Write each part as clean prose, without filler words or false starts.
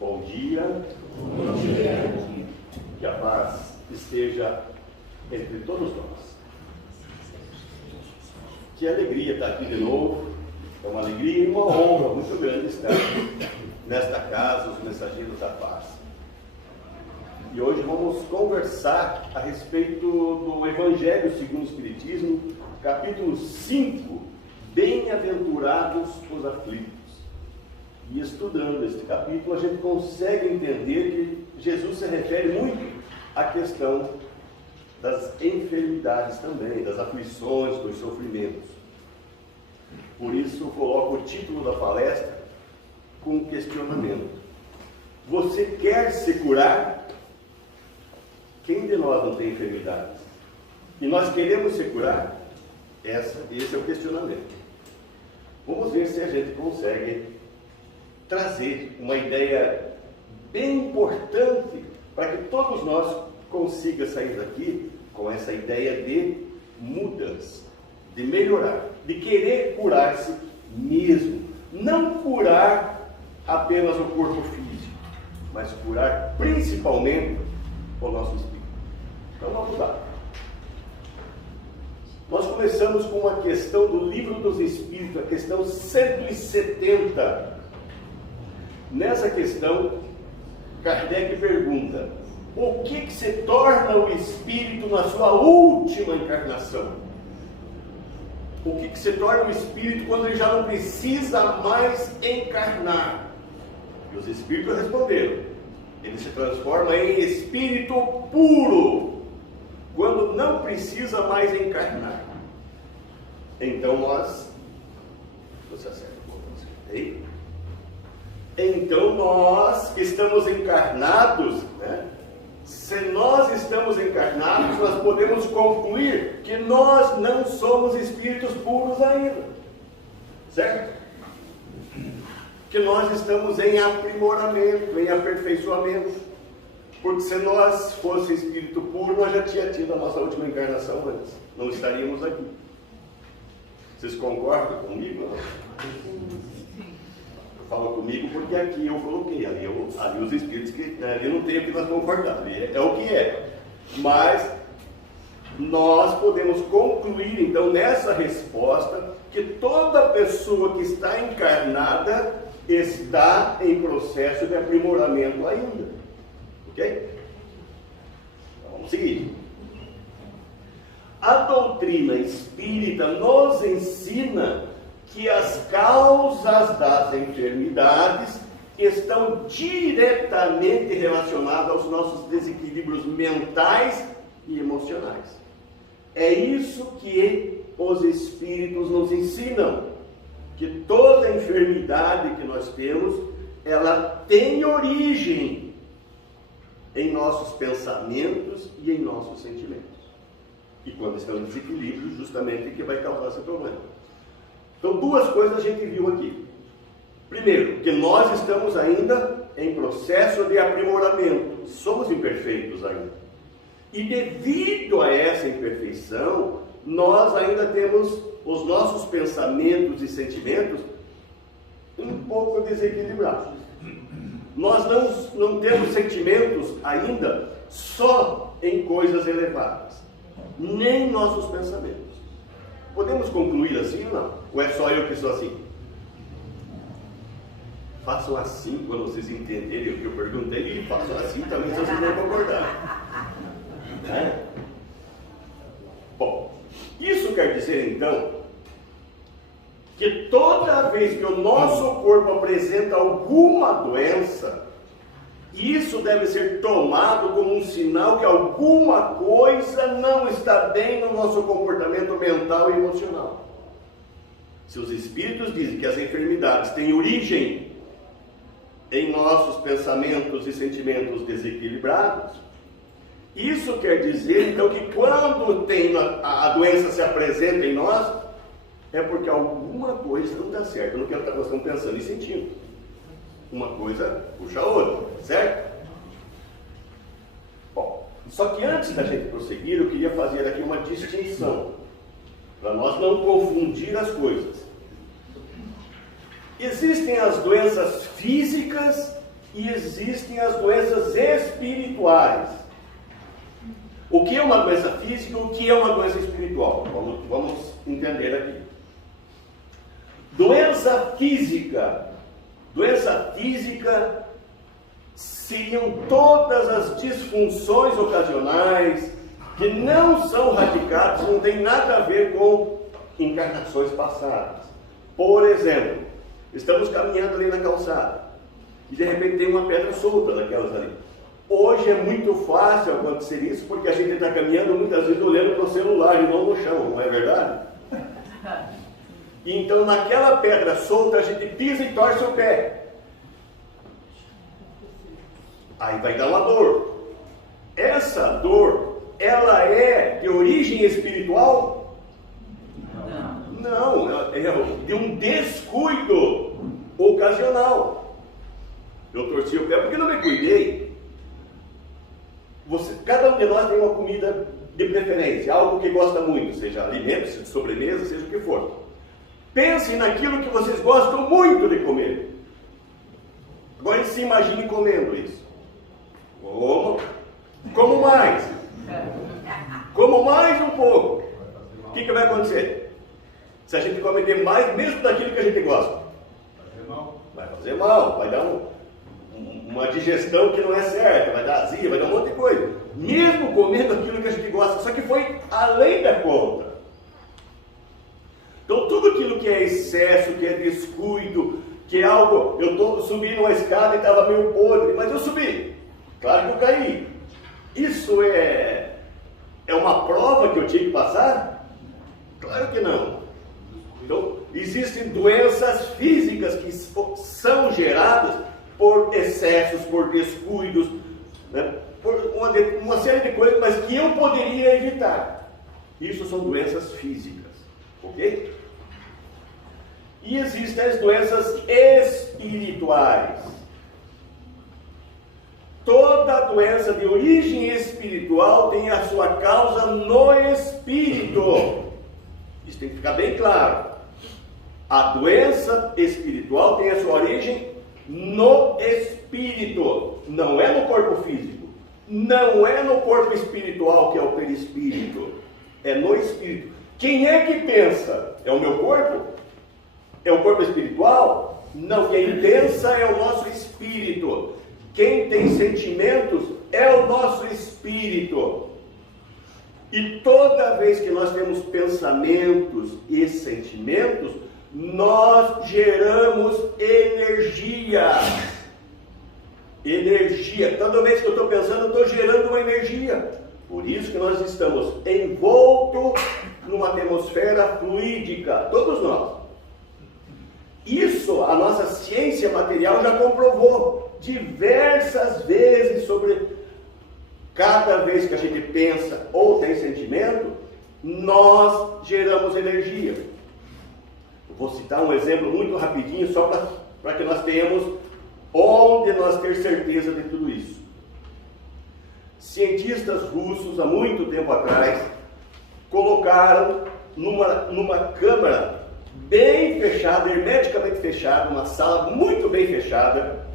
Bom dia. Bom dia. Que a paz esteja entre todos nós. Que alegria estar aqui de novo. É uma alegria e uma honra muito grande estar nesta casa, os mensageiros da paz. E hoje vamos conversar a respeito do Evangelho segundo o Espiritismo, capítulo 5, Bem-aventurados os aflitos. E estudando este capítulo, a gente consegue entender que Jesus se refere muito à questão das enfermidades também, das aflições, dos sofrimentos. Por isso, eu coloco o título da palestra com um questionamento. Você quer se curar? Quem de nós não tem enfermidades? E nós queremos se curar? Esse é o questionamento. Vamos ver se a gente consegue trazer uma ideia bem importante para que todos nós consigamos sair daqui com essa ideia de mudança, de melhorar, de querer curar-se mesmo. Não curar apenas o corpo físico, mas curar principalmente o nosso espírito. Então vamos lá. Nós começamos com uma questão do Livro dos Espíritos, a questão 170. Nessa questão, Kardec pergunta: o que se torna o espírito na sua última encarnação? O que se torna o espírito quando ele já não precisa mais encarnar? E os espíritos responderam: ele se transforma em espírito puro quando não precisa mais encarnar. Então você acerta um pouco, acertei. Então nós que estamos encarnados, se nós estamos encarnados, nós podemos concluir que nós não somos espíritos puros ainda, certo? Que nós estamos em aprimoramento, em aperfeiçoamento, porque se nós fosse espírito puro, nós já tínhamos tido a nossa última encarnação antes, não estaríamos aqui. Vocês concordam comigo? Fala comigo porque aqui eu coloquei, ali os espíritos que ali não tem o que nós concordar, ali é o que é. Mas nós podemos concluir então nessa resposta que toda pessoa que está encarnada está em processo de aprimoramento ainda. Ok? Então, vamos seguir. A doutrina espírita nos ensina que as causas das enfermidades estão diretamente relacionadas aos nossos desequilíbrios mentais e emocionais. É isso que os espíritos nos ensinam, que toda enfermidade que nós temos, ela tem origem em nossos pensamentos e em nossos sentimentos. E quando estão em desequilíbrio, justamente é que vai causar esse problema. Então, duas coisas a gente viu aqui. Primeiro, que nós estamos ainda em processo de aprimoramento. Somos imperfeitos ainda. E devido a essa imperfeição, nós ainda temos os nossos pensamentos e sentimentos um pouco desequilibrados. Nós não temos sentimentos ainda só em coisas elevadas, nem nossos pensamentos. Podemos concluir assim ou não? Ou é só eu que sou assim? Façam assim quando vocês entenderem o que eu perguntei, e façam assim também se vocês não concordar. Bom, isso quer dizer então que toda vez que o nosso corpo apresenta alguma doença, isso deve ser tomado como um sinal que alguma coisa não está bem no nosso comportamento mental e emocional. Se os espíritos dizem que as enfermidades têm origem em nossos pensamentos e sentimentos desequilibrados, isso quer dizer então que quando a doença se apresenta em nós, é porque alguma coisa não está certa no que nós estamos pensando e sentindo. Uma coisa puxa a outra, certo? Bom, só que antes da gente prosseguir, eu queria fazer aqui uma distinção, para nós não confundir as coisas. Existem as doenças físicas e existem as doenças espirituais. O que é uma doença física e o que é uma doença espiritual? Vamos entender aqui. Doença física seriam todas as disfunções ocasionais que não são radicadas, não tem nada a ver com encarnações passadas. Por exemplo, estamos caminhando ali na calçada e de repente tem uma pedra solta daquelas ali. Hoje é muito fácil acontecer isso porque a gente está caminhando muitas vezes olhando para o celular e não no chão, não é verdade? Então naquela pedra solta a gente pisa e torce o pé. Aí vai dar uma dor. Essa dor, ela é de origem espiritual? Não, é de um descuido ocasional. Eu torci o pé porque não me cuidei. Cada um de nós tem uma comida de preferência, algo que gosta muito, seja alimento, seja sobremesa, seja o que for. Pensem naquilo que vocês gostam muito de comer. Agora se imagine comendo isso. Como mais? Como mais um pouco. O que vai acontecer? Se a gente come demais, mesmo daquilo que a gente gosta, vai fazer mal, vai dar uma digestão que não é certa, vai dar azia, vai dar um monte de coisa. Mesmo comendo aquilo que a gente gosta, só que foi além da conta. Então tudo aquilo que é excesso, que é descuido, que é algo, eu estou subindo uma escada e estava meio podre, mas eu subi. Claro que eu caí. Isso é uma prova que eu tinha que passar? Claro que não. Então, existem doenças físicas que são geradas por excessos, por descuidos, né? Por uma série de coisas, mas que eu poderia evitar. Isso são doenças físicas, ok? E existem as doenças espirituais. Toda doença de origem espiritual tem a sua causa no espírito. Isso tem que ficar bem claro. A doença espiritual tem a sua origem no espírito. Não é no corpo físico. Não é no corpo espiritual, que é o perispírito. É no espírito. Quem é que pensa? É o meu corpo? É o corpo espiritual? Não, quem pensa é o nosso espírito. Quem tem sentimentos é o nosso espírito. E toda vez que nós temos pensamentos e sentimentos, nós geramos energia. Energia. Toda vez que eu estou pensando, eu estou gerando uma energia. Por isso que nós estamos envoltos numa atmosfera fluídica. Todos nós. Isso a nossa ciência material já comprovou diversas vezes sobre cada vez que a gente pensa ou tem sentimento, nós geramos energia. Eu vou citar um exemplo muito rapidinho, só para que nós tenhamos onde nós ter certeza de tudo isso. Cientistas russos, há muito tempo atrás, colocaram numa câmara bem fechada, hermeticamente fechada, uma sala muito bem fechada,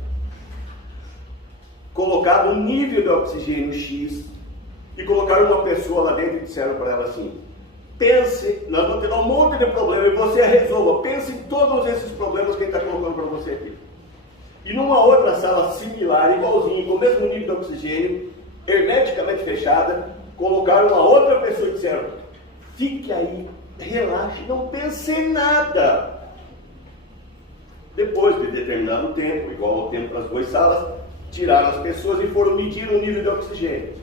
colocaram um nível de oxigênio X e colocaram uma pessoa lá dentro e disseram para ela assim: pense, nós vamos ter um monte de problemas e você resolva, pense em todos esses problemas que a gente está colocando para você aqui. E numa outra sala similar, igualzinho, com o mesmo nível de oxigênio, hermeticamente fechada, colocaram uma outra pessoa e disseram: fique aí, relaxe, não pense em nada. Depois de determinado tempo, igual ao tempo das duas salas, tiraram as pessoas e foram medir o nível de oxigênio.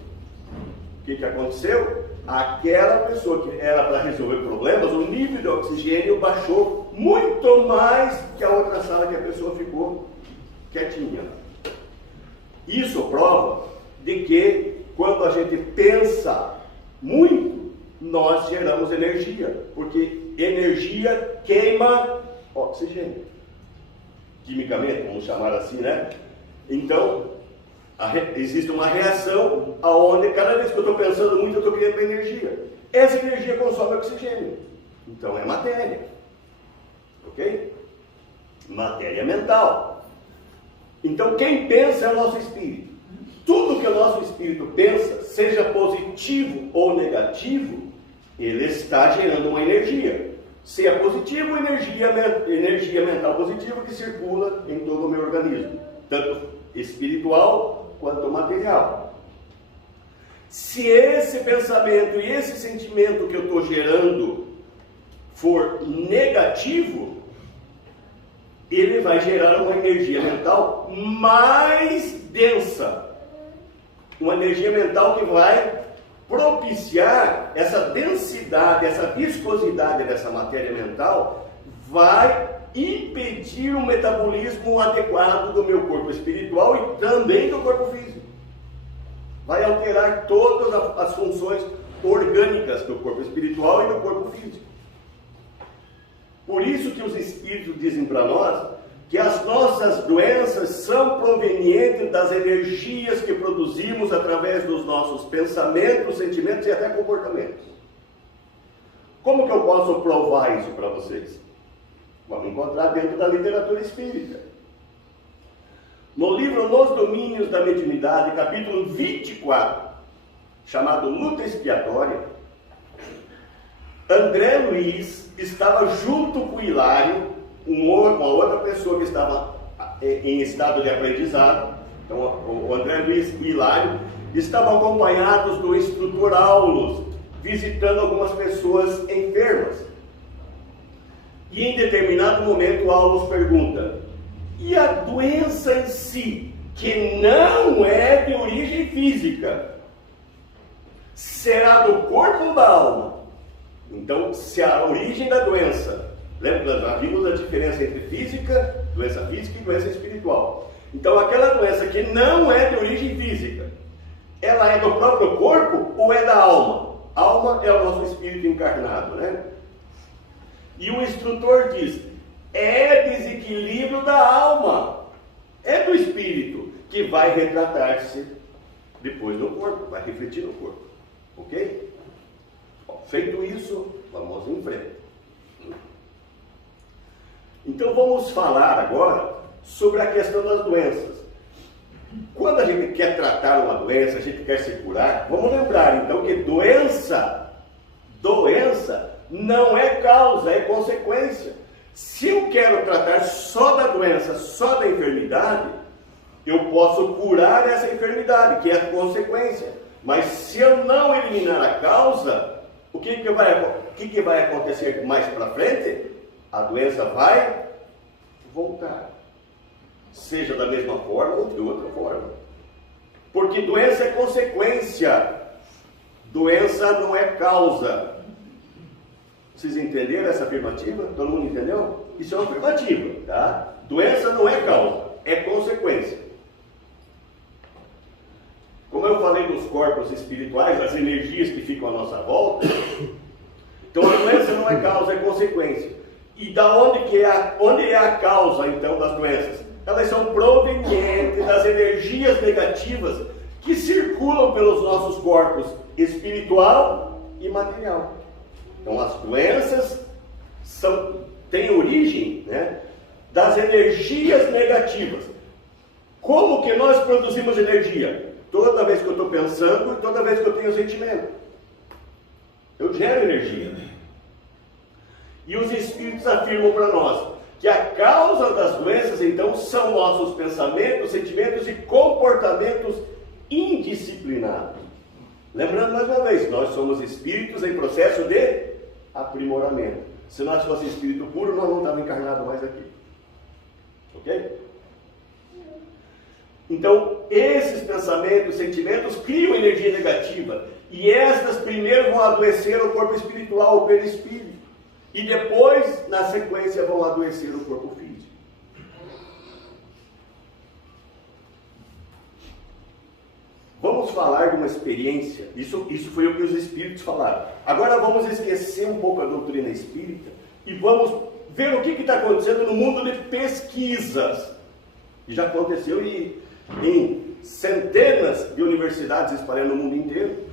O que aconteceu? Aquela pessoa que era para resolver problemas, o nível de oxigênio baixou muito mais que a outra sala, que a pessoa ficou quietinha. Isso prova de que quando a gente pensa muito, nós geramos energia, porque energia queima oxigênio. Quimicamente, vamos chamar assim, né? Então, existe uma reação aonde cada vez que eu estou pensando muito, eu estou criando energia. Essa energia consome oxigênio. Então é matéria. Ok? Matéria mental. Então quem pensa é o nosso espírito. Tudo que o nosso espírito pensa, seja positivo ou negativo, ele está gerando uma energia. Se é positivo, energia mental positiva que circula em todo o meu organismo, tanto espiritual quanto material. Se esse pensamento e esse sentimento que eu estou gerando for negativo, ele vai gerar uma energia mental mais densa. Uma energia mental que vai propiciar essa densidade, essa viscosidade dessa matéria mental, vai impedir o metabolismo adequado do meu corpo espiritual e também do corpo físico. Vai alterar todas as funções orgânicas do corpo espiritual e do corpo físico. Por isso que os espíritos dizem para nós que as nossas doenças são provenientes das energias que produzimos através dos nossos pensamentos, sentimentos e até comportamentos. Como que eu posso provar isso para vocês? Vamos encontrar dentro da literatura espírita. No livro Nos Domínios da Mediunidade, capítulo 24, chamado Luta Expiatória, André Luiz estava junto com o Hilário, uma outra pessoa que estava em estado de aprendizado. Então o André Luiz e o Hilário estavam acompanhados do instrutor Aulos, visitando algumas pessoas enfermas. E em determinado momento o Aulos pergunta: e a doença em si, que não é de origem física, será do corpo ou da alma? Então, se a origem da doença, lembra, nós já vimos a diferença entre doença física e doença espiritual. Então, aquela doença que não é de origem física, ela é do próprio corpo ou é da alma? Alma é o nosso espírito encarnado, né? E o instrutor diz: é desequilíbrio da alma, é do espírito, que vai retratar-se depois no corpo, vai refletir no corpo. Ok? Feito isso, vamos em frente. Então vamos falar agora sobre a questão das doenças. Quando a gente quer tratar uma doença, a gente quer se curar, vamos lembrar então que doença não é causa, é consequência. Se eu quero tratar só da doença, só da enfermidade, eu posso curar essa enfermidade, que é a consequência. Mas se eu não eliminar a causa, o que vai acontecer mais para frente? A doença vai voltar. Seja da mesma forma ou de outra forma. Porque doença é consequência. Doença não é causa. Vocês entenderam essa afirmativa? Todo mundo entendeu? Isso é uma afirmativa, tá? Doença não é causa, é consequência. Como eu falei dos corpos espirituais, das energias que ficam à nossa volta, então a doença não é causa, é consequência. E onde é a causa, então, das doenças? Elas são provenientes das energias negativas que circulam pelos nossos corpos espiritual e material. Então as doenças têm origem, né, das energias negativas. Como que nós produzimos energia? Toda vez que eu estou pensando e toda vez que eu tenho sentimento. Eu gero energia. E os espíritos afirmam para nós que a causa das doenças, então, são nossos pensamentos, sentimentos e comportamentos indisciplinados. Lembrando mais uma vez, nós somos espíritos em processo de aprimoramento. Se nós fosse espírito puro, nós não estávamos encarnados mais aqui. Ok? Então, esses pensamentos, sentimentos criam energia negativa. E estas primeiro vão adoecer o corpo espiritual, o perispírito. E depois, na sequência, vão adoecer o corpo físico. Vamos falar de uma experiência. Isso foi o que os espíritos falaram. Agora vamos esquecer um pouco a doutrina espírita e vamos ver o que está acontecendo no mundo de pesquisas. E já aconteceu em centenas de universidades espalhadas no mundo inteiro.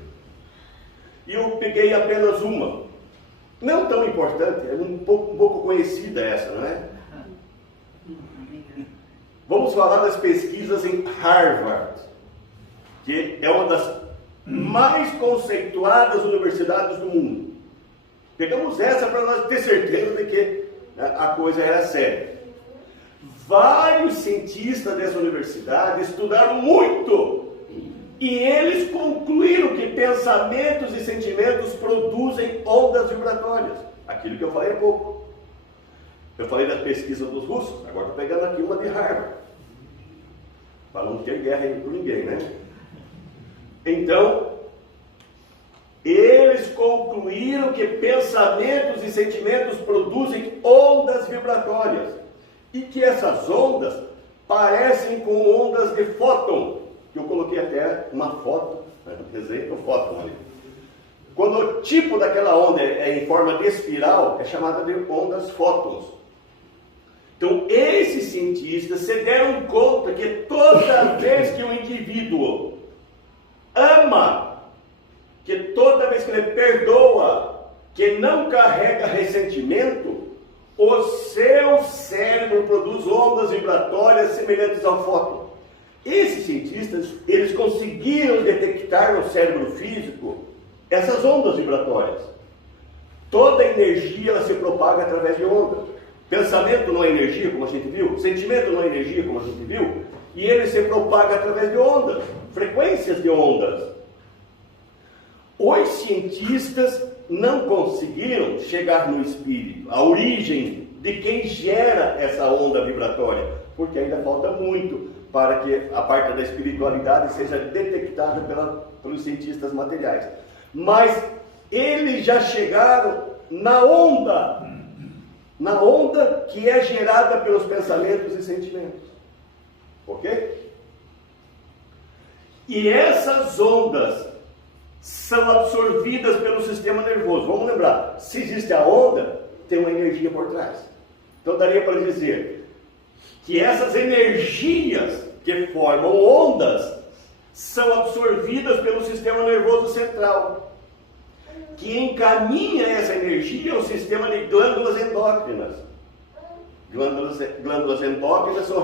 E eu peguei apenas uma. Não tão importante, é um pouco conhecida essa, não é? Vamos falar das pesquisas em Harvard, que é uma das mais conceituadas universidades do mundo. Pegamos essa para nós ter certeza de que a coisa era séria. Vários cientistas dessa universidade estudaram muito e eles concluíram que pensamentos e sentimentos produzem ondas vibratórias. Aquilo que eu falei há pouco. Eu falei da pesquisa dos russos, agora estou pegando aqui uma de Harvard. Para não ter guerra aí por ninguém, né? Então, eles concluíram que pensamentos e sentimentos produzem ondas vibratórias e que essas ondas parecem com ondas de fóton. Eu coloquei até uma foto, desenho o fóton ali. Quando o tipo daquela onda é em forma de espiral, é chamada de ondas fótons. Então, esses cientistas se deram conta que toda vez que um indivíduo ama, que toda vez que ele perdoa, que não carrega ressentimento, o seu cérebro produz ondas vibratórias semelhantes ao fóton. Esses cientistas, eles conseguiram detectar no cérebro físico essas ondas vibratórias. Toda energia ela se propaga através de ondas. Pensamento não é energia, como a gente viu. Sentimento não é energia, como a gente viu. E ele se propaga através de ondas, frequências de ondas. Os cientistas não conseguiram chegar no espírito, a origem de quem gera essa onda vibratória, porque ainda falta muito para que a parte da espiritualidade seja detectada pelos cientistas materiais. Mas eles já chegaram na onda que é gerada pelos pensamentos e sentimentos. Ok? E essas ondas são absorvidas pelo sistema nervoso. Vamos lembrar, se existe a onda, tem uma energia por trás. Então daria para dizer que essas energias que formam ondas são absorvidas pelo sistema nervoso central, que encaminha essa energia ao sistema de glândulas endócrinas. Glândulas endócrinas são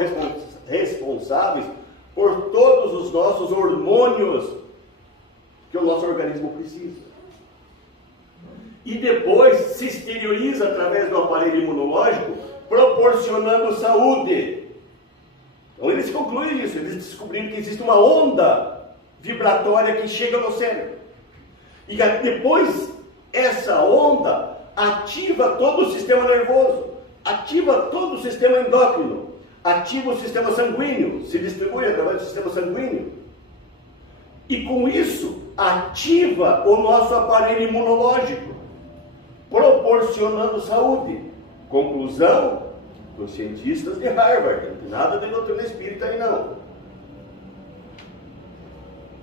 responsáveis por todos os nossos hormônios que o nosso organismo precisa. E depois se exterioriza através do aparelho imunológico, proporcionando saúde. Então eles concluem isso, eles descobriram que existe uma onda vibratória que chega no cérebro. E depois essa onda ativa todo o sistema nervoso, ativa todo o sistema endócrino, ativa o sistema sanguíneo, se distribui através do sistema sanguíneo. E com isso ativa o nosso aparelho imunológico, proporcionando saúde. Conclusão dos cientistas de Harvard, não tem nada de doutrina espírita aí não.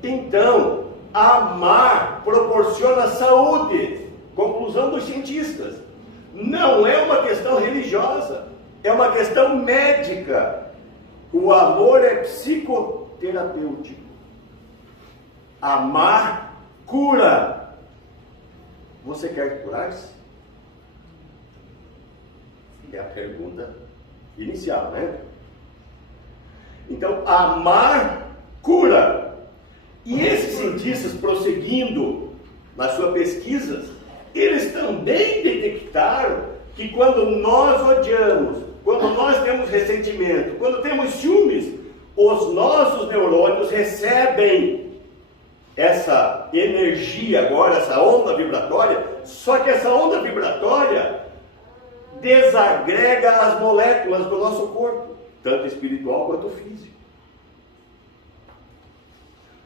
Então, amar proporciona saúde. Conclusão dos cientistas. Não é uma questão religiosa, é uma questão médica. O amor é psicoterapêutico. Amar cura. Você quer curar-se? É a pergunta inicial, né? Então, amar cura. E esses cientistas, prosseguindo nas suas pesquisas, eles também detectaram que quando nós odiamos, quando nós temos ressentimento, quando temos ciúmes, os nossos neurônios recebem essa energia agora, essa onda vibratória, só que essa onda vibratória desagrega as moléculas do nosso corpo, tanto espiritual quanto físico.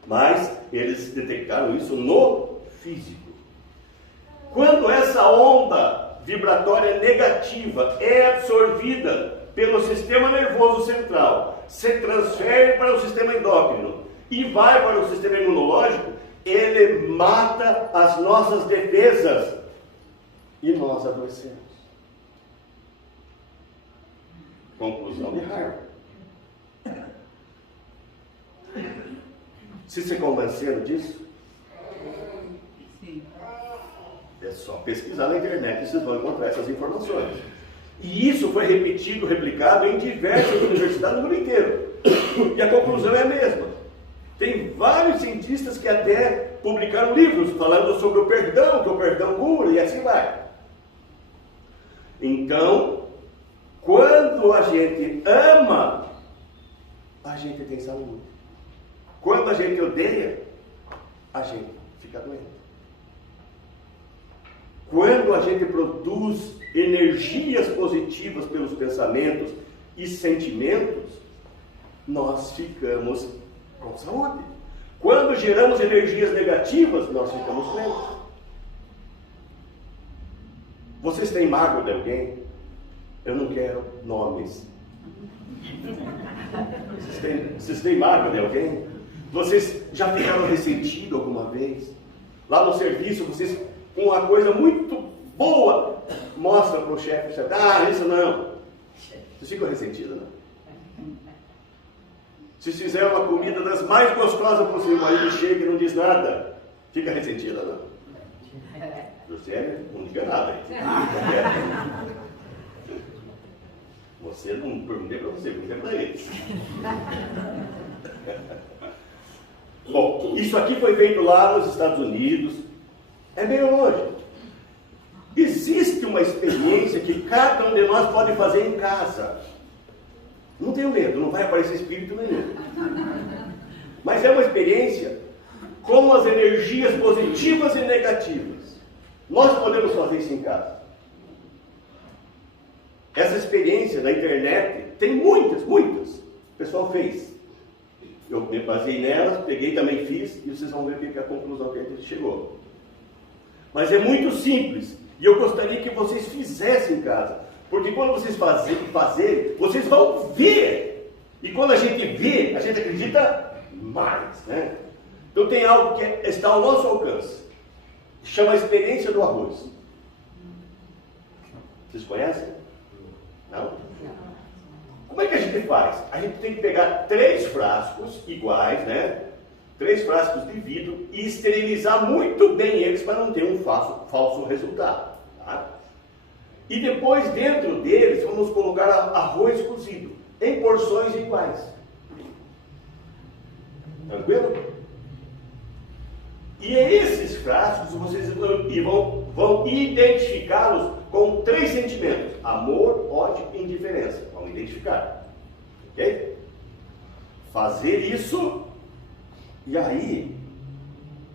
Mas eles detectaram isso no físico. Quando essa onda vibratória negativa é absorvida pelo sistema nervoso central, se transfere para o sistema endócrino e vai para o sistema imunológico, ele mata as nossas defesas e nós adoecemos. Conclusão de Harvard. Se convenceram disso? Sim. É só pesquisar na internet e vocês vão encontrar essas informações. E isso foi repetido, replicado em diversas universidades no mundo inteiro. E a conclusão é a mesma. Tem vários cientistas que até publicaram livros falando sobre o perdão, que o perdão cura e assim vai. Então, quando a gente ama, a gente tem saúde. Quando a gente odeia, a gente fica doente. Quando a gente produz energias positivas pelos pensamentos e sentimentos, nós ficamos com saúde. Quando geramos energias negativas, nós ficamos doentes. Vocês têm mágoa de alguém? Eu não quero nomes. Vocês têm mágoa de alguém? Vocês já ficaram ressentidos alguma vez? Lá no serviço, vocês, com uma coisa muito boa, mostram para o chefe, ah, isso não. Vocês ficam ressentidos, não? Se fizer uma comida das mais gostosas possível, o marido chega e não diz nada, fica ressentida, não? Você não diga nada. Você não perguntei para você, perguntei para eles. Bom, isso aqui foi feito lá nos Estados Unidos, é meio longe. Existe uma experiência que cada um de nós pode fazer em casa. Não tenho medo, não vai aparecer espírito nenhum. Mas é uma experiência com as energias positivas e negativas. Nós podemos fazer isso em casa. Essa experiência na internet tem muitas. O pessoal fez. Eu me baseei nelas, peguei também fiz, e vocês vão ver que é a conclusão que a gente chegou. Mas é muito simples, e eu gostaria que vocês fizessem em casa. Porque quando vocês fazerem, vocês vão ver. E quando a gente vê, a gente acredita mais, né? Então tem algo que está ao nosso alcance. Chama a experiência do arroz. Vocês conhecem? Não? Como é que a gente faz? A gente tem que pegar 3 frascos iguais, né? 3 frascos de vidro e esterilizar muito bem eles para não ter um falso resultado. Tá? E depois, dentro deles, vamos colocar arroz cozido, em porções iguais. Tranquilo? E esses frascos, vocês vão identificá-los com 3 sentimentos: amor, ódio e indiferença. Vão identificar. Ok? Fazer isso, e aí,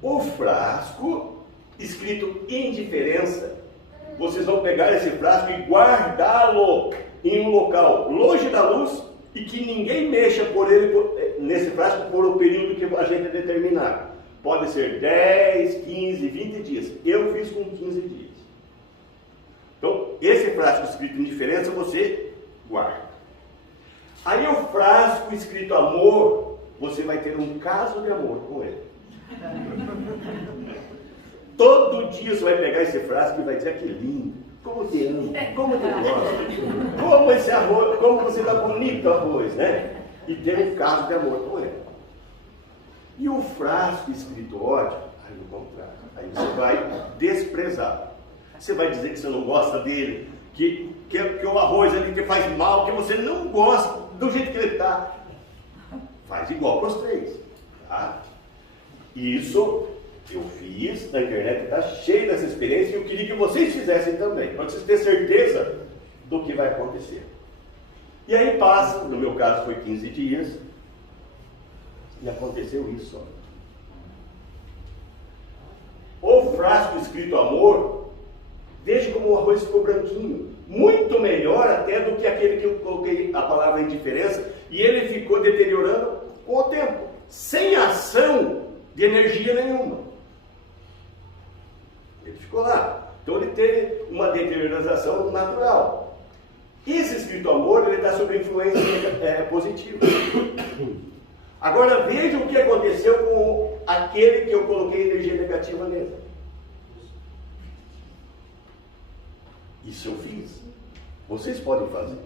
o frasco, escrito indiferença, vocês vão pegar esse frasco e guardá-lo em um local longe da luz e que ninguém mexa nesse frasco por um período que a gente determinar. Pode ser 10, 15, 20 dias. Eu fiz com 15 dias. Então, esse frasco escrito indiferença, você guarda. Aí o frasco escrito amor, você vai ter um caso de amor com ele. Todo dia você vai pegar esse frasco e vai dizer: que lindo, como te amo, como te gosto, como esse arroz, como você está bonito arroz, né? E ter um caso de amor com ele. E o frasco escrito ódio, aí no contrário, aí você vai desprezar. Você vai dizer que você não gosta dele, que o arroz ali te faz mal, que você não gosta do jeito que ele está. Faz igual para os 3. Tá? Isso eu fiz na internet, está cheio dessa experiência, e eu queria que vocês fizessem também, para vocês terem certeza do que vai acontecer. E aí passa, no meu caso foi 15 dias, e aconteceu isso. O frasco escrito amor, veja como o arroz ficou branquinho, muito melhor até do que aquele que eu coloquei a palavra indiferença, e ele ficou deteriorando com o tempo, sem ação de energia nenhuma. Ele ficou lá. Então ele teve uma deterioração natural. Esse escrito amor, ele está sob influência positiva. Agora veja o que aconteceu com aquele que eu coloquei energia negativa nele. Isso eu fiz. Vocês podem fazer.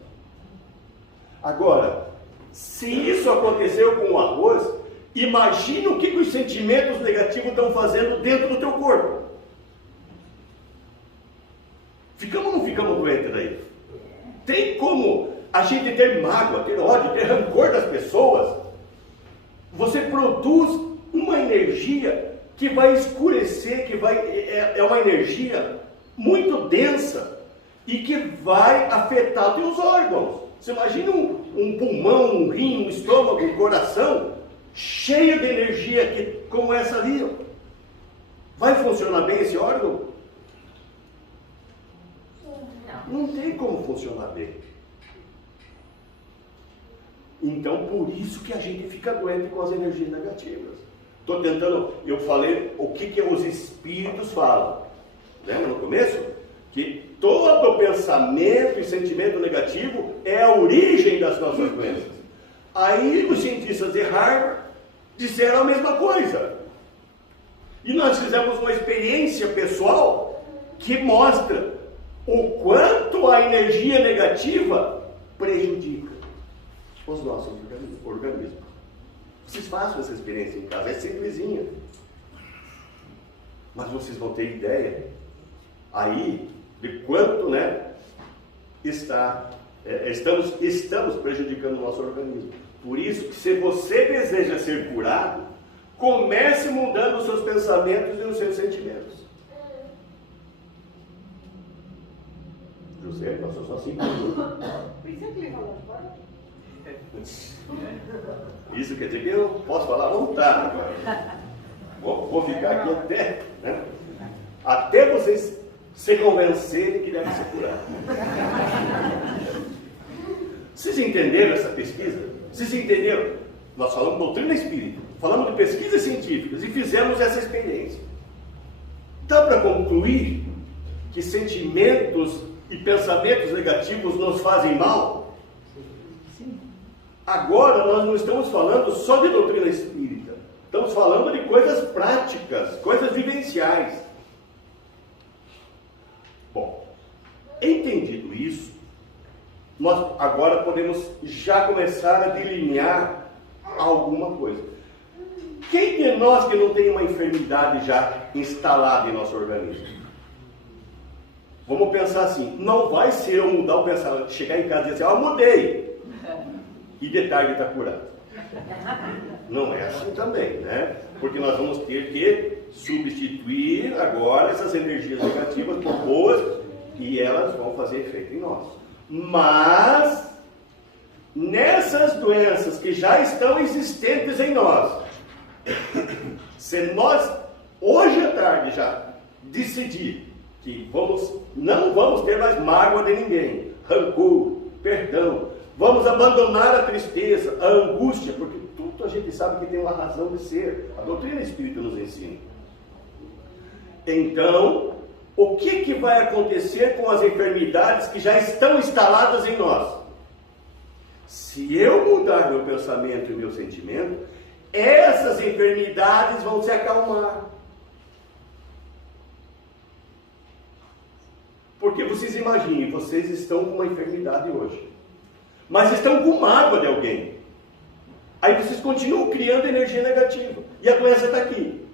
Agora, se isso aconteceu com o arroz, imagine o que os sentimentos negativos estão fazendo dentro do teu corpo. Ficamos ou não ficamos doentes daí? tem como a gente ter mágoa, ter ódio, ter rancor das pessoas. Você produz uma energia que vai escurecer, é uma energia muito densa e que vai afetar os teus órgãos. Você imagina um pulmão, um rim, um estômago, um coração cheio de energia como essa ali. Vai funcionar bem esse órgão? Não tem como funcionar bem. Então, por isso que a gente fica doente com as energias negativas. Eu falei o que os espíritos falam. Lembra no começo? Que todo pensamento e sentimento negativo é a origem das nossas doenças. Aí os cientistas de Harvard disseram a mesma coisa. E nós fizemos uma experiência pessoal que mostra o quanto a energia negativa prejudica os nossos organismos. Vocês façam essa experiência em casa, é simplesinha. Mas vocês vão ter ideia aí de quanto, estamos prejudicando o nosso organismo. Por isso que se você deseja ser curado, comece mudando os seus pensamentos e os seus sentimentos. José, passou só 5 minutos. Isso quer dizer que eu posso falar à vontade agora. Vou ficar aqui até vocês se convencerem que deve ser curado. Vocês entenderam essa pesquisa? Vocês entenderam? Nós falamos de doutrina espírita, falamos de pesquisas científicas e fizemos essa experiência. Dá para concluir que sentimentos e pensamentos negativos nos fazem mal? Sim. Agora nós não estamos falando só de doutrina espírita, estamos falando de coisas práticas, coisas vivenciais. Bom, entendido isso, nós agora podemos já começar a delinear alguma coisa. Quem de nós que não tem uma enfermidade já instalada em nosso organismo? Vamos pensar assim, não vai ser eu mudar o pensamento, chegar em casa e dizer assim, mudei, e de tarde está curado. Não é assim também, né? Porque nós vamos ter que substituir agora essas energias negativas por boas e elas vão fazer efeito em nós. Mas, nessas doenças que já estão existentes em nós, se nós, hoje à tarde já, decidir que não vamos ter mais mágoa de ninguém, rancor, perdão, vamos abandonar a tristeza, a angústia, porque tudo a gente sabe que tem uma razão de ser, a doutrina espírita nos ensina. Então, o que vai acontecer com as enfermidades que já estão instaladas em nós? Se eu mudar meu pensamento e meu sentimento, essas enfermidades vão se acalmar. Porque vocês imaginem, vocês estão com uma enfermidade hoje, mas estão com mágoa de alguém. Aí vocês continuam criando energia negativa, e a doença está aqui.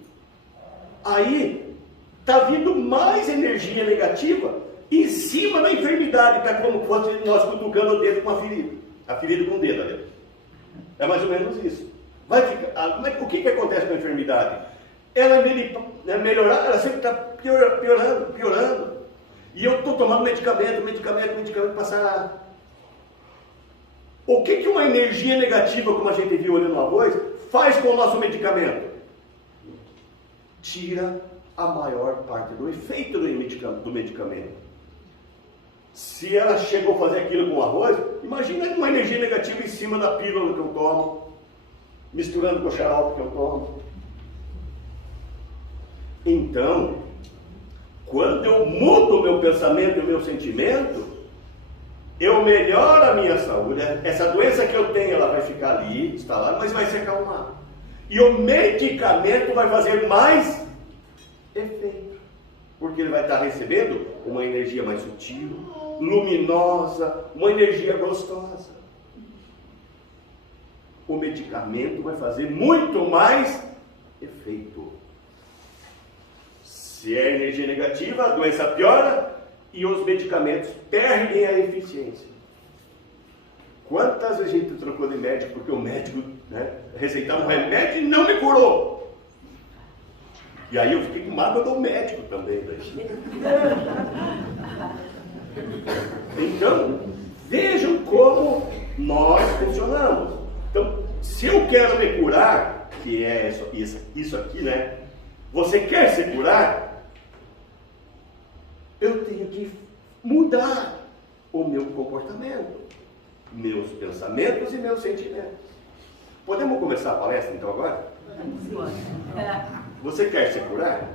Aí está vindo mais energia negativa em cima da enfermidade, está como se fosse nós cutucando o dedo com a ferida com o dedo ali. É mais ou menos isso. O que acontece com a enfermidade? Ela melhorar, ela sempre está piorando. E eu estou tomando medicamento para sarar. O que uma energia negativa, como a gente viu ali no arroz, faz com o nosso medicamento? Tira a maior parte do efeito do medicamento. Se ela chegou a fazer aquilo com o arroz, imagina uma energia negativa em cima da pílula que eu tomo, misturando com o xarope que eu tomo. Então, quando eu mudo o meu pensamento e o meu sentimento, eu melhoro a minha saúde. Essa doença que eu tenho, ela vai ficar ali, instalada, mas vai se acalmar. E o medicamento vai fazer mais efeito, porque ele vai estar recebendo uma energia mais sutil, luminosa, uma energia gostosa. O medicamento vai fazer muito mais efeito. Se é energia negativa, a doença piora e os medicamentos perdem a eficiência. Quantas vezes a gente trocou de médico porque o médico, né, receitava um remédio e não me curou? E aí eu fiquei com mágoa do médico também. Então, vejam como nós funcionamos. Então, se eu quero me curar, que é isso aqui, né? Você quer se curar? Eu tenho que mudar o meu comportamento, meus pensamentos e meus sentimentos. Podemos começar a palestra então agora? Você quer se curar?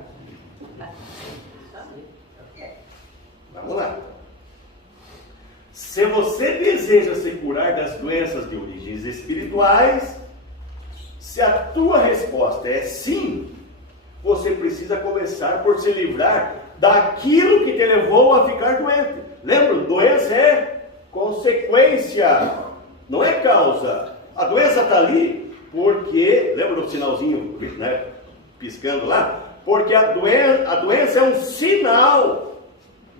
Vamos lá. Se você deseja se curar das doenças de origens espirituais, se a tua resposta é sim, você precisa começar por se livrar daquilo que te levou a ficar doente. Lembra? Doença é consequência, não é causa. A doença está ali porque, lembra do sinalzinho, né, piscando lá? Porque a doença é um sinal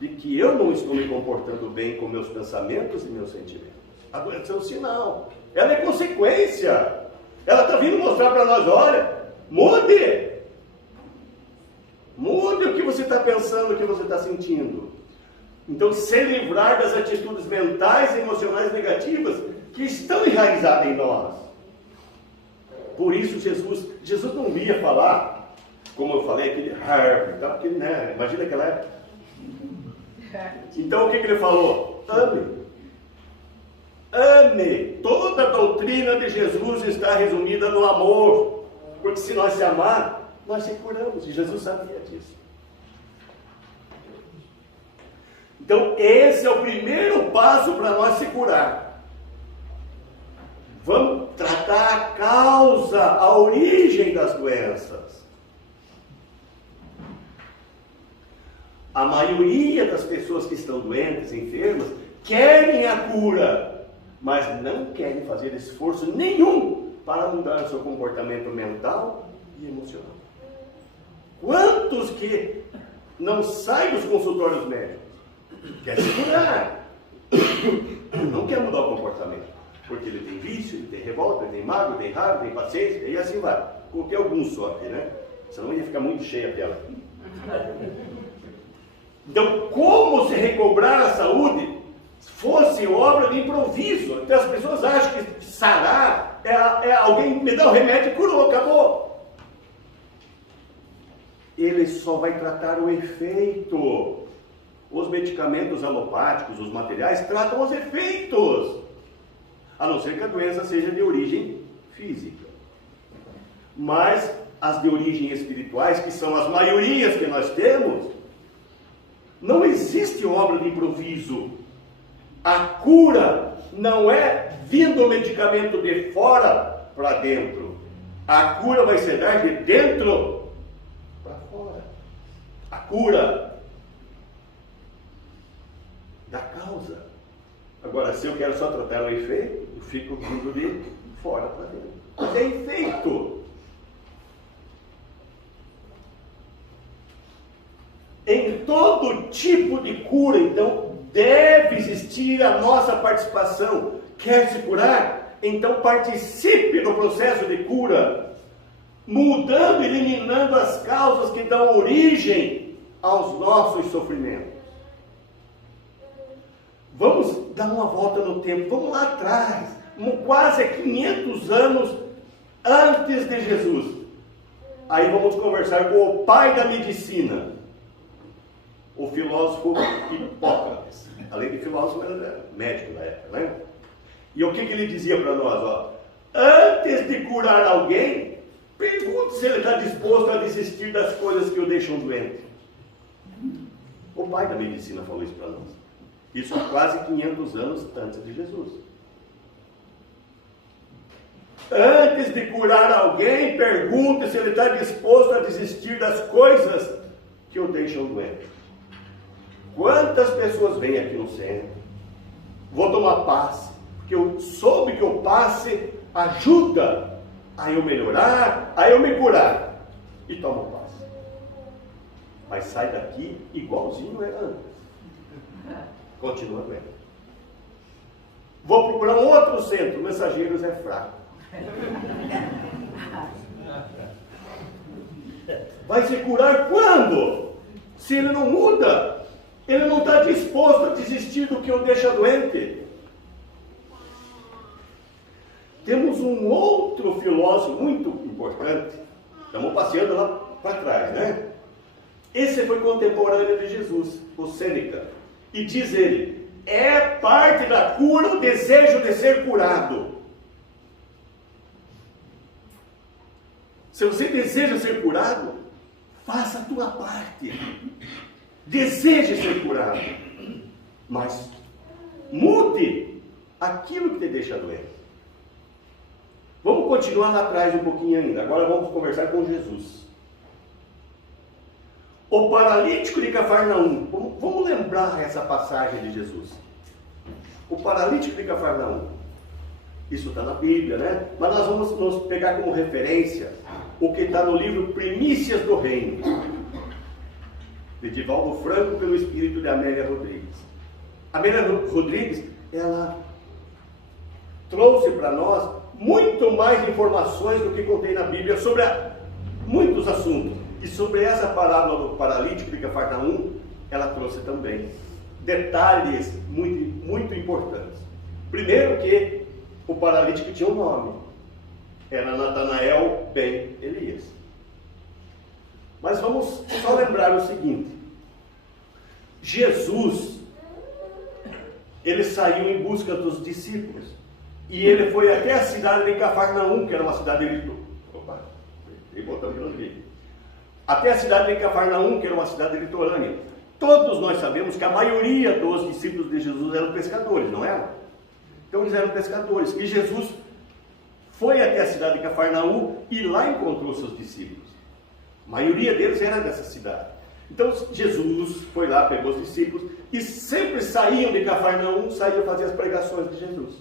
de que eu não estou me comportando bem com meus pensamentos e meus sentimentos. A doença é um sinal. Ela é consequência. Ela está vindo mostrar para nós, olha, mude. Mude o que você está pensando, o que você está sentindo. Então, se livrar das atitudes mentais e emocionais negativas que estão enraizadas em nós. Por isso Jesus não ia falar, como eu falei, aquele Harvard, tá? Porque, né, imagina aquela época. Então o que ele falou? Ame. Ame. Toda a doutrina de Jesus está resumida no amor. Porque se nós se amar, nós se curamos. E Jesus sabia disso. Então esse é o primeiro passo para nós se curar. Vamos tratar a causa, a origem das doenças. A maioria das pessoas que estão doentes, enfermas, querem a cura, mas não querem fazer esforço nenhum para mudar o seu comportamento mental e emocional. Quantos que não saem dos consultórios médicos? Quer se curar, não quer mudar o comportamento, porque ele tem vício, ele tem revolta, ele tem mágoa, ele tem raiva, ele tem paciência, e assim vai. Coloquei alguns só aqui, né? Senão ia ficar muito cheia a tela. Então, como se recobrar a saúde fosse obra de improviso? Então, as pessoas acham que sarar é alguém me dá o remédio e curou, acabou. Ele só vai tratar o efeito. Os medicamentos alopáticos, os materiais, tratam os efeitos. A não ser que a doença seja de origem física. Mas as de origem espirituais, que são as maiorias que nós temos, não existe obra de improviso. A cura não é vindo o medicamento de fora para dentro. A cura vai ser dar de dentro para fora. A cura da causa. Agora, se eu quero só tratar o efeito, eu fico vindo de fora para dentro. Mas é efeito. Em todo tipo de cura, então, deve existir a nossa participação. Quer se curar? Então participe do processo de cura, mudando, eliminando as causas que dão origem aos nossos sofrimentos. Vamos dar uma volta no tempo, vamos lá atrás, quase 500 anos antes de Jesus. Aí vamos conversar com o pai da medicina, o filósofo Hipócrates. Além de filósofo, era médico na época, né? E o que ele dizia para nós? Ó, antes de curar alguém, pergunte se ele está disposto a desistir das coisas que o deixam doente. O pai da medicina falou isso para nós. Isso há quase 500 anos antes de Jesus. Antes de curar alguém, pergunte se ele está disposto a desistir das coisas que o deixam doente. Quantas pessoas vêm aqui no centro? Vou tomar passe, porque eu soube que o passe ajuda a eu melhorar, a eu me curar. E toma o passe. Mas sai daqui igualzinho era antes. Continua doendo. Vou procurar um outro centro. Mensageiros é fraco. Vai se curar quando? Se ele não muda. Ele não está disposto a desistir do que o deixa doente. Temos um outro filósofo muito importante. Estamos passeando lá para trás, né? Esse foi contemporâneo de Jesus, o Sêneca. E diz ele, é parte da cura o desejo de ser curado. Se você deseja ser curado, faça a tua parte. Deseje ser curado. Mas mude aquilo que te deixa doente. Vamos continuar lá atrás um pouquinho ainda. Agora vamos conversar com Jesus. O paralítico de Cafarnaum. Vamos lembrar essa passagem de Jesus. O paralítico de Cafarnaum. Isso está na Bíblia, né? Mas nós vamos nos pegar como referência o que está no livro Primícias do Reino, de Divaldo Franco, pelo espírito de Amélia Rodrigues. Amélia Rodrigues, ela trouxe para nós muito mais informações do que contém na Bíblia sobre muitos assuntos. E sobre essa parábola do paralítico de Cafarnaum, ela trouxe também detalhes muito, muito importantes. Primeiro que o paralítico tinha um nome. Era Natanael ben Elias. Mas vamos só lembrar o seguinte. Jesus, ele saiu em busca dos discípulos. E ele foi até a cidade de Cafarnaum, que era uma cidade litorânea. Até a cidade de Cafarnaum, que era uma cidade litorânea. Todos nós sabemos que a maioria dos discípulos de Jesus eram pescadores, não eram? Então eles eram pescadores. E Jesus foi até a cidade de Cafarnaum e lá encontrou seus discípulos. A maioria deles era dessa cidade. Então Jesus foi lá, pegou os discípulos e sempre saíam de Cafarnaum, saíam fazer as pregações de Jesus.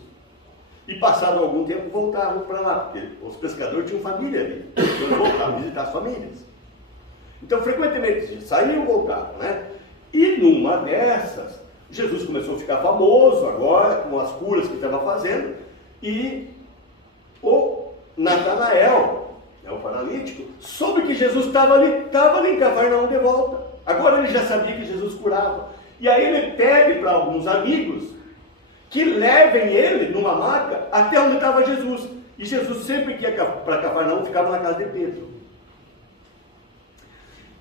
E passado algum tempo voltavam para lá, porque os pescadores tinham família ali. Então eles voltavam a visitar as famílias. Então frequentemente saíam e voltavam, né? E numa dessas, Jesus começou a ficar famoso agora, com as curas que estava fazendo, e o Natanael, o paralítico, soube que Jesus estava ali em Cafarnaum de volta. Agora ele já sabia que Jesus curava. E aí ele pede para alguns amigos que levem ele numa maca até onde estava Jesus. E Jesus sempre que ia para Cafarnaum ficava na casa de Pedro.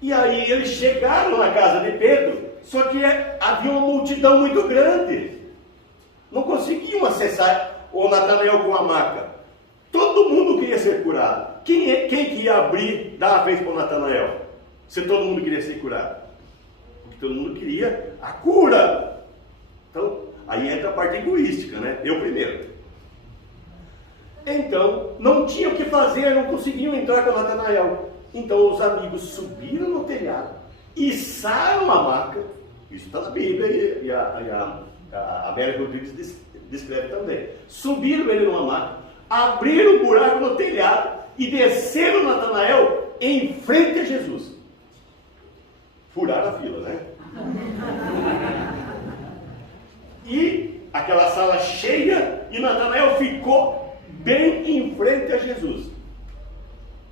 E aí eles chegaram na casa de Pedro, só que havia uma multidão muito grande. Não conseguiam acessar o Natanael com a maca. Todo mundo queria ser curado. Quem que ia abrir, dar a vez para o Natanael? Se todo mundo queria ser curado. Porque todo mundo queria a cura. Então, aí entra a parte egoística, né? Eu primeiro. Então, não tinha o que fazer, não conseguiam entrar com o Natanael. Então, os amigos subiram no telhado, içaram a maca. Isso está na Bíblia e a Amélia Rodrigues descreve também. Subiram ele numa maca, abriram um buraco no telhado e desceram Natanael em frente a Jesus. Furaram a fila, né? E aquela sala cheia, e Natanael ficou bem em frente a Jesus.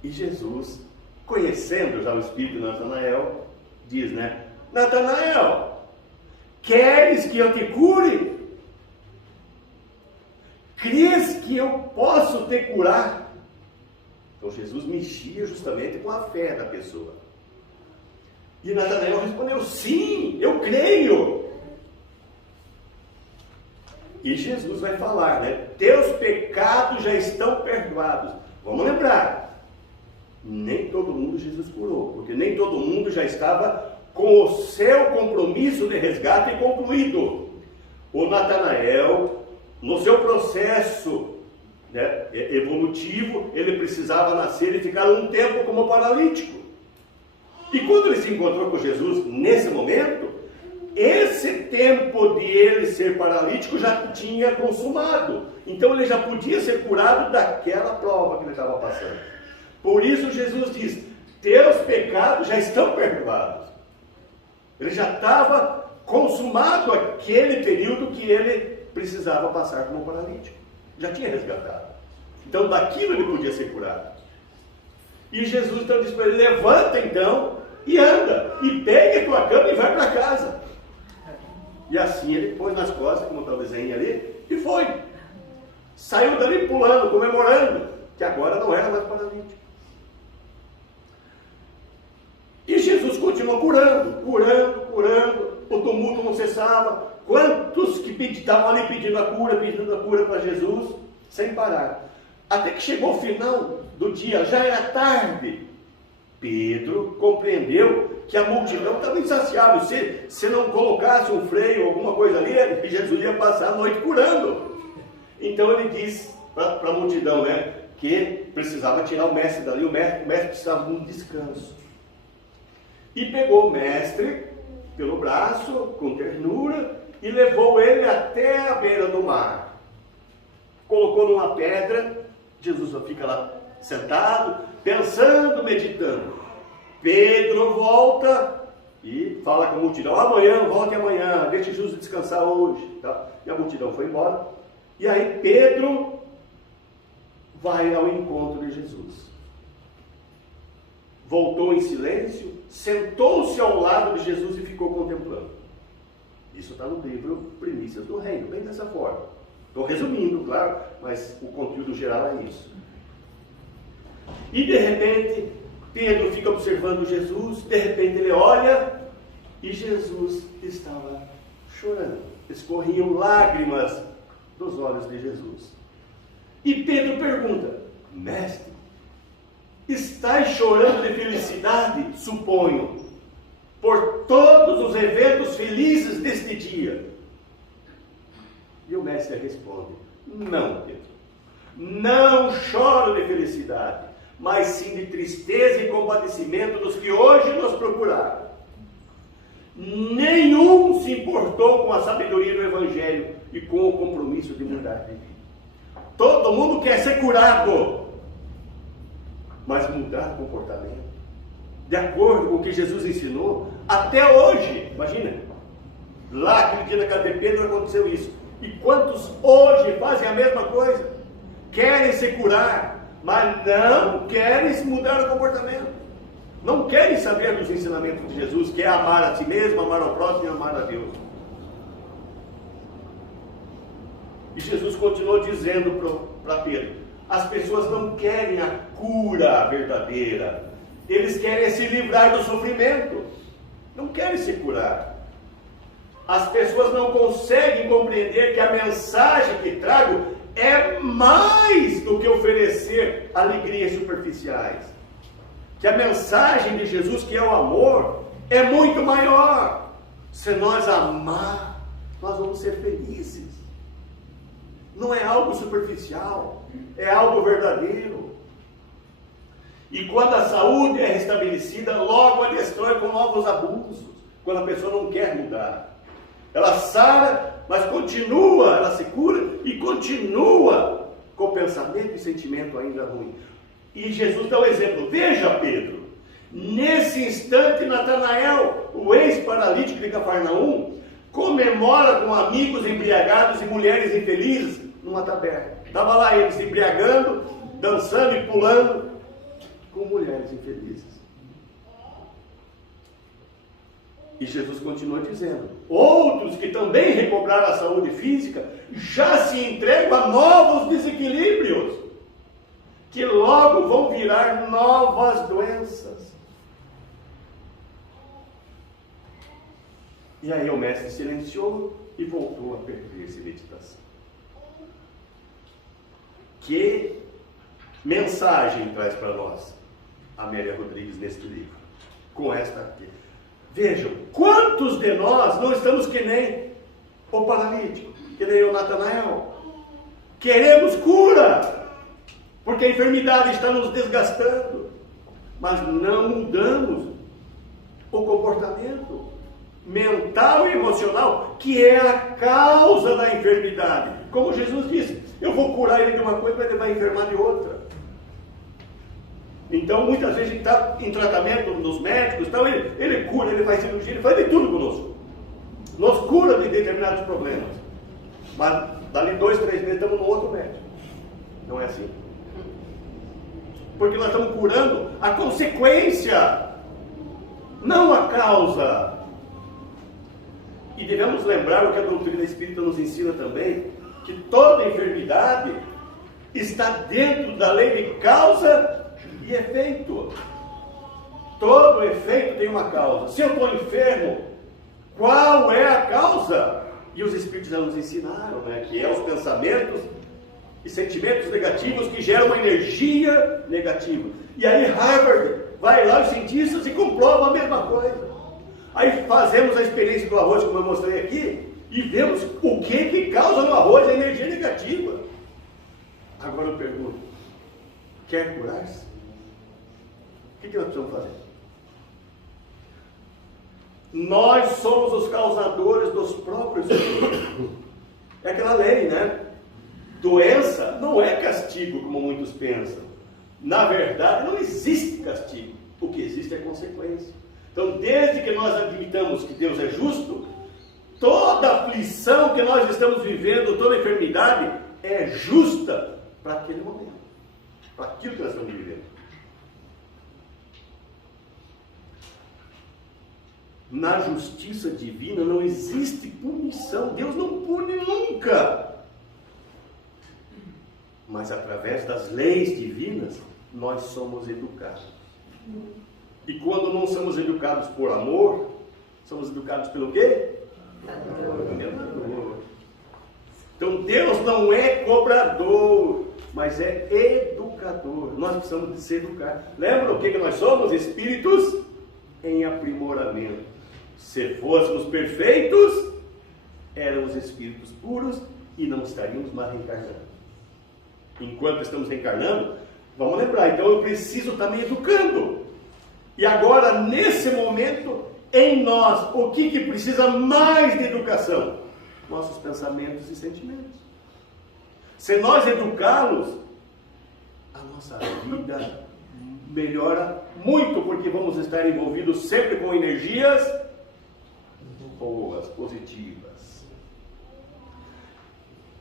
E Jesus, conhecendo já o espírito de Natanael, diz, né? Natanael, queres que eu te cure? Crês que eu posso te curar? Então Jesus mexia justamente com a fé da pessoa. E Natanael respondeu, sim, eu creio. E Jesus vai falar, né? Teus pecados já estão perdoados. Vamos lembrar, nem todo mundo Jesus curou, porque nem todo mundo já estava com o seu compromisso de resgate concluído. O Natanael, no seu processo, né, evolutivo, ele precisava nascer e ficar um tempo como paralítico. E quando ele se encontrou com Jesus, nesse momento, esse tempo de ele ser paralítico já tinha consumado. Então ele já podia ser curado daquela prova que ele estava passando. Por isso Jesus diz, teus pecados já estão perdoados. Ele já estava consumado aquele período que ele precisava passar como paralítico. Já tinha resgatado. Então daquilo ele podia ser curado. E Jesus então disse para ele: levanta então e anda, e pega a tua cama e vai para casa. E assim ele pôs nas costas, como está o desenho ali, e foi. Saiu dali pulando, comemorando, que agora não era mais paralítico. E Jesus continuou curando, o tumulto não cessava. Quantos que estavam ali pedindo a cura para Jesus, sem parar. Até que chegou o final do dia, já era tarde. Pedro compreendeu que a multidão estava insaciável. Se não colocasse um freio, alguma coisa ali, Jesus ia passar a noite curando. Então ele disse para a multidão, né, que precisava tirar o mestre dali. O mestre precisava de um descanso. E pegou o mestre pelo braço, com ternura, e levou ele até a beira do mar. Colocou numa pedra. Jesus só fica lá sentado, pensando, meditando. Pedro volta e fala com a multidão: amanhã, volte amanhã, deixe Jesus descansar hoje. E a multidão foi embora. E aí Pedro vai ao encontro de Jesus. Voltou em silêncio, sentou-se ao lado de Jesus e ficou contemplando. Isso está no livro Primícias do Reino, bem dessa forma. Estou resumindo, claro, mas o conteúdo geral é isso. E de repente, Pedro fica observando Jesus, de repente ele olha e Jesus estava chorando. Escorriam lágrimas dos olhos de Jesus. E Pedro pergunta: mestre, estás chorando de felicidade, suponho, por todos os eventos felizes deste dia? E o mestre responde: não, Pedro, não choro de felicidade, mas sim de tristeza e compadecimento dos que hoje nos procuraram. Nenhum se importou com a sabedoria do Evangelho e com o compromisso de mudar de vida. Todo mundo quer ser curado, mas mudar o comportamento, de acordo com o que Jesus ensinou, até hoje, imagina, lá aquele dia na casa de Pedro aconteceu isso. E quantos hoje fazem a mesma coisa? Querem se curar, mas não querem mudar o comportamento. Não querem saber dos ensinamentos de Jesus, que é amar a si mesmo, amar ao próximo e amar a Deus. E Jesus continuou dizendo para Pedro: as pessoas não querem a cura verdadeira. Eles querem se livrar do sofrimento. Não querem se curar. As pessoas não conseguem compreender que a mensagem que trago é mais do que oferecer alegrias superficiais. Que a mensagem de Jesus, que é o amor, é muito maior. Se nós amar, nós vamos ser felizes. Não é algo superficial, é algo verdadeiro. E quando a saúde é restabelecida, logo a destrói com novos abusos. Quando a pessoa não quer mudar. Ela sara, mas continua, ela se cura e continua com pensamento e sentimento ainda ruim. E Jesus dá o exemplo. Veja, Pedro, nesse instante Natanael, o ex-paralítico de Cafarnaum, comemora com amigos embriagados e mulheres infelizes numa taberna. Estava lá eles embriagando, dançando e pulando com mulheres infelizes. E Jesus continua dizendo: outros que também recobraram a saúde física já se entregam a novos desequilíbrios, que logo vão virar novas doenças. E aí o mestre silenciou e voltou a perder-se em meditação. Que mensagem traz para nós Amélia Rodrigues neste livro? Com esta aqui. Vejam, quantos de nós não estamos que nem o paralítico, que nem o Natanael? Queremos cura, porque a enfermidade está nos desgastando, mas não mudamos o comportamento mental e emocional, que é a causa da enfermidade. Como Jesus disse: eu vou curar ele de uma coisa, mas ele vai enfermar de outra. Então, muitas vezes, a gente está em tratamento nos médicos, então ele cura, ele faz cirurgia, ele faz de tudo conosco. Nos cura de determinados problemas. Mas dali 2, 3 meses estamos no outro médico. Não é assim? Porque nós estamos curando a consequência, não a causa. E devemos lembrar o que a doutrina espírita nos ensina também, que toda enfermidade está dentro da lei de causa e efeito. Todo efeito tem uma causa. Se eu estou enfermo, qual é a causa? E os espíritos já nos ensinaram, né? Que é os pensamentos e sentimentos negativos que geram uma energia negativa. E aí Harvard vai lá, os cientistas, e comprovam a mesma coisa. Aí fazemos a experiência do arroz, como eu mostrei aqui, e vemos o que causa no arroz a energia negativa. Agora eu pergunto, quer curar-se? O que nós precisamos fazer? Nós somos os causadores dos próprios sofrimentos. É aquela lei, né? Doença não é castigo, como muitos pensam. Na verdade, não existe castigo. O que existe é consequência. Então, desde que nós admitamos que Deus é justo, toda aflição que nós estamos vivendo, toda enfermidade, é justa para aquele momento, para aquilo que nós estamos vivendo. Na justiça divina não existe punição. Deus não pune nunca. Mas através das leis divinas, nós somos educados. E quando não somos educados por amor, somos educados pelo quê? Amor. Então Deus não é cobrador, mas é educador. Nós precisamos de ser educados. Lembra o que nós somos? Espíritos em aprimoramento. Se fôssemos perfeitos, éramos espíritos puros e não estaríamos mais reencarnando. Enquanto estamos reencarnando, vamos lembrar, então eu preciso estar me educando. E agora, nesse momento, em nós, o que precisa mais de educação? Nossos pensamentos e sentimentos. Se nós educá-los, a nossa vida melhora muito, porque vamos estar envolvidos sempre com energias boas, positivas.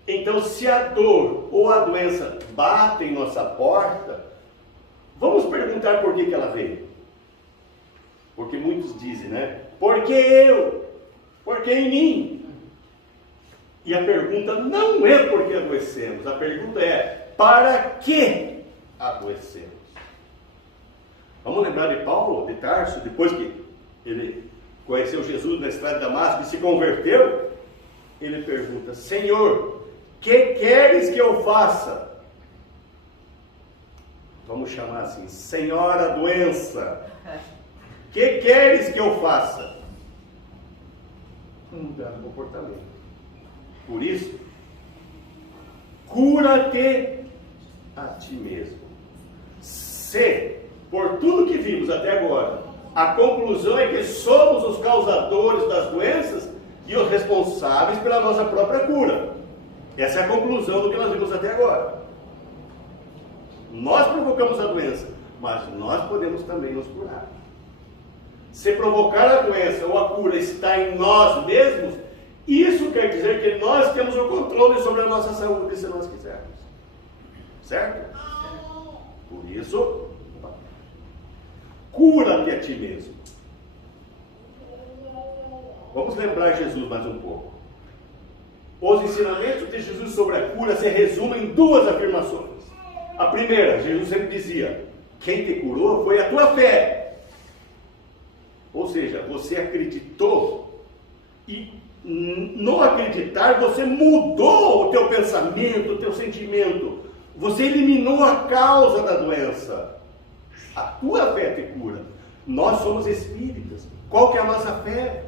Então, se a dor ou a doença bate em nossa porta, vamos perguntar por que ela veio. Porque muitos dizem, né? Por que eu? Por que em mim? E a pergunta não é por que adoecemos, a pergunta é para que adoecemos? Vamos lembrar de Paulo, de Tarso, depois que ele conheceu Jesus na estrada de Damasco e se converteu, ele pergunta, Senhor, que queres que eu faça? Vamos chamar assim, Senhora doença, que queres que eu faça? Mudar o comportamento. Por isso, cura-te a ti mesmo. Se, por tudo que vimos até agora, a conclusão é que somos os causadores das doenças e os responsáveis pela nossa própria cura. Essa é a conclusão do que nós vimos até agora. Nós provocamos a doença, mas nós podemos também nos curar. Se provocar a doença ou a cura está em nós mesmos, isso quer dizer que nós temos o controle sobre a nossa saúde, se nós quisermos. Certo? Por isso, cura-te a ti mesmo. Vamos lembrar Jesus mais um pouco. Os ensinamentos de Jesus sobre a cura se resumem em duas afirmações. A primeira, Jesus sempre dizia, quem te curou foi a tua fé. Ou seja, você acreditou e no acreditar você mudou o teu pensamento, o teu sentimento. Você eliminou a causa da doença. A tua fé te cura. Nós somos espíritas. Qual que é a nossa fé?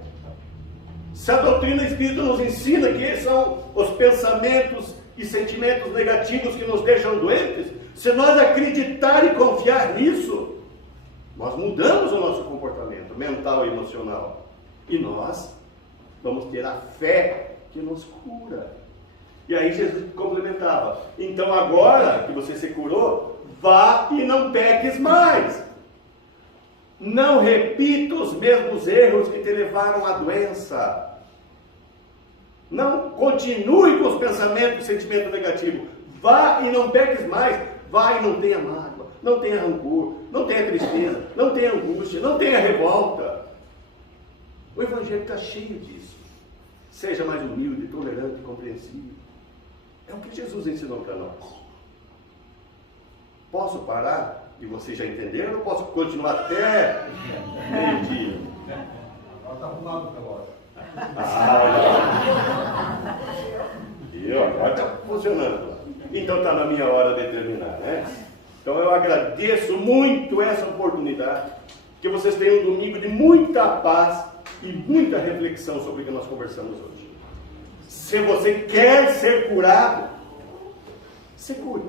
Se a doutrina espírita nos ensina que são os pensamentos e sentimentos negativos que nos deixam doentes, se nós acreditar e confiar nisso, nós mudamos o nosso comportamento mental e emocional. E nós vamos ter a fé que nos cura. E aí Jesus complementava, então agora que você se curou, vá e não peques mais. Não repita os mesmos erros que te levaram à doença. Não, continue com os pensamentos e sentimentos negativos. Vá e não peques mais. Vá e não tenha mágoa, não tenha rancor, não tenha tristeza, não tenha angústia, não tenha revolta. O Evangelho está cheio disso. Seja mais humilde, tolerante e compreensível. É o que Jesus ensinou para nós. Posso parar? E vocês já entenderam? Ou posso continuar até meio-dia? Ela está arrumada o relógio. E agora está funcionando. Então está na minha hora de terminar, né? Então eu agradeço muito essa oportunidade. Que vocês tenham um domingo de muita paz e muita reflexão sobre o que nós conversamos hoje. Se você quer ser curado, se cure.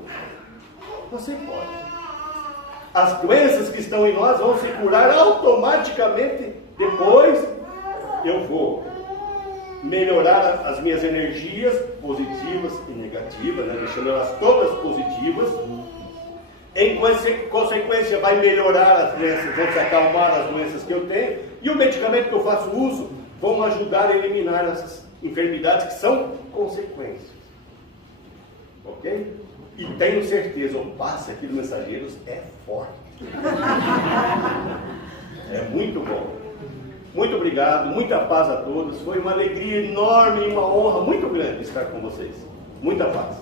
Você pode. As doenças que estão em nós vão se curar automaticamente. Depois eu vou melhorar as minhas energias positivas e negativas, né? Deixando elas todas positivas. Em consequência, vai melhorar as doenças, vão se acalmar as doenças que eu tenho. E o medicamento que eu faço uso vão ajudar a eliminar essas enfermidades que são consequências. Ok? E tenho certeza, o passe aqui do Mensageiros é forte. É muito bom. Muito obrigado, muita paz a todos. Foi uma alegria enorme e uma honra muito grande estar com vocês. Muita paz.